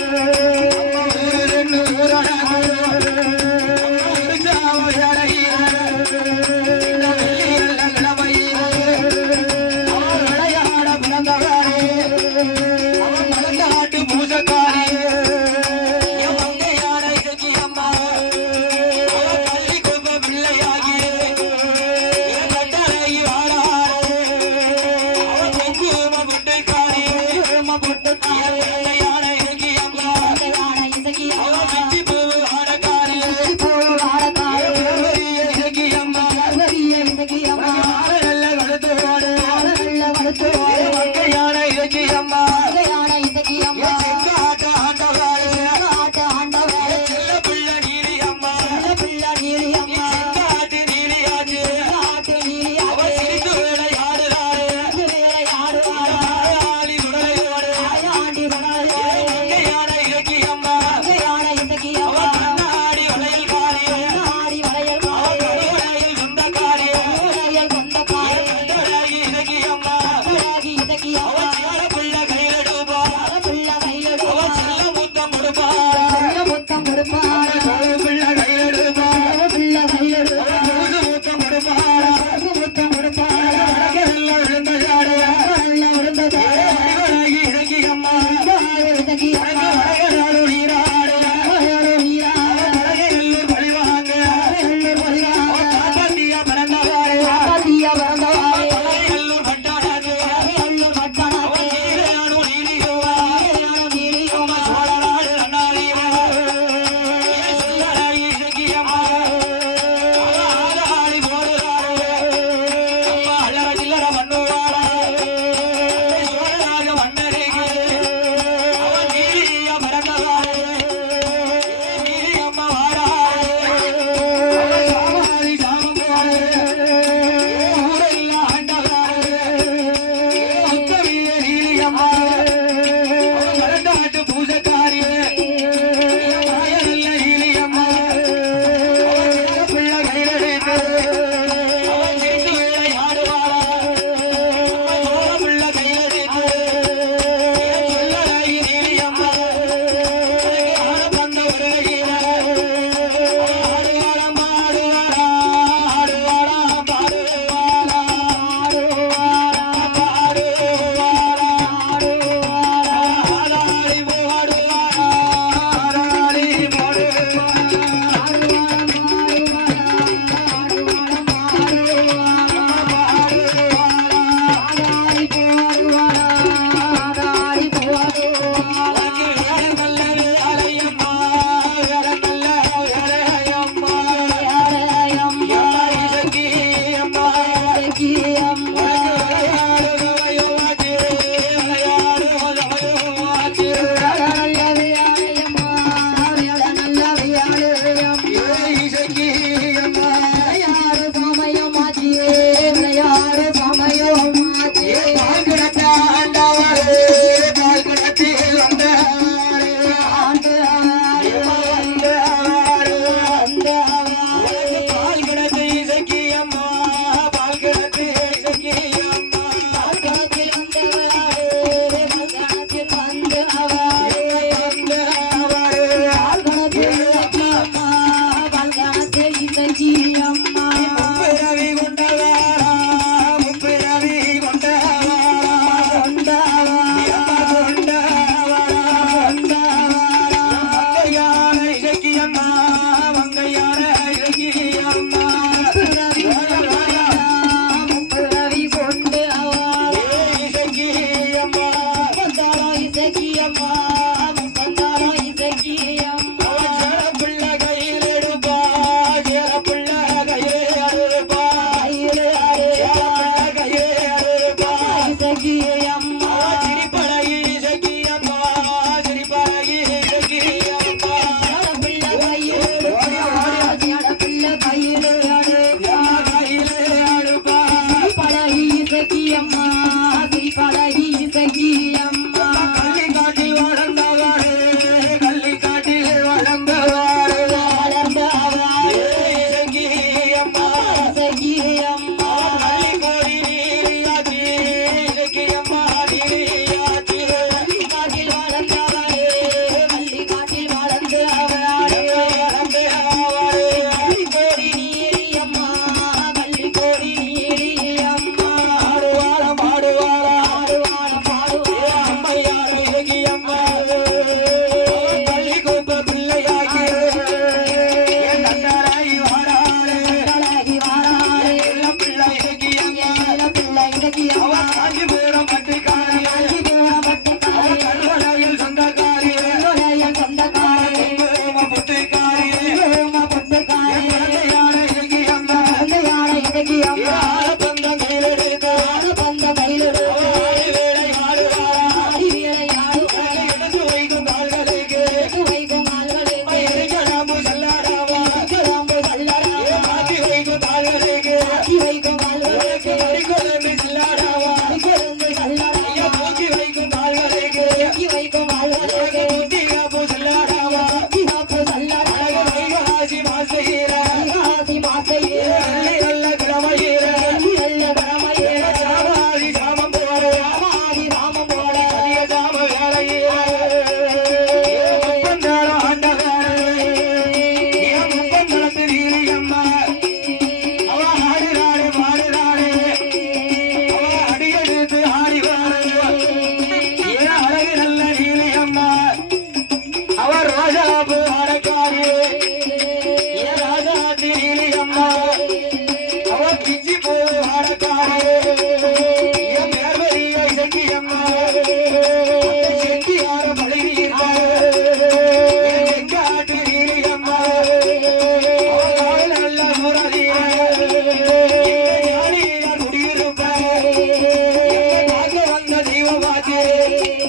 Hare அம்மா লাগে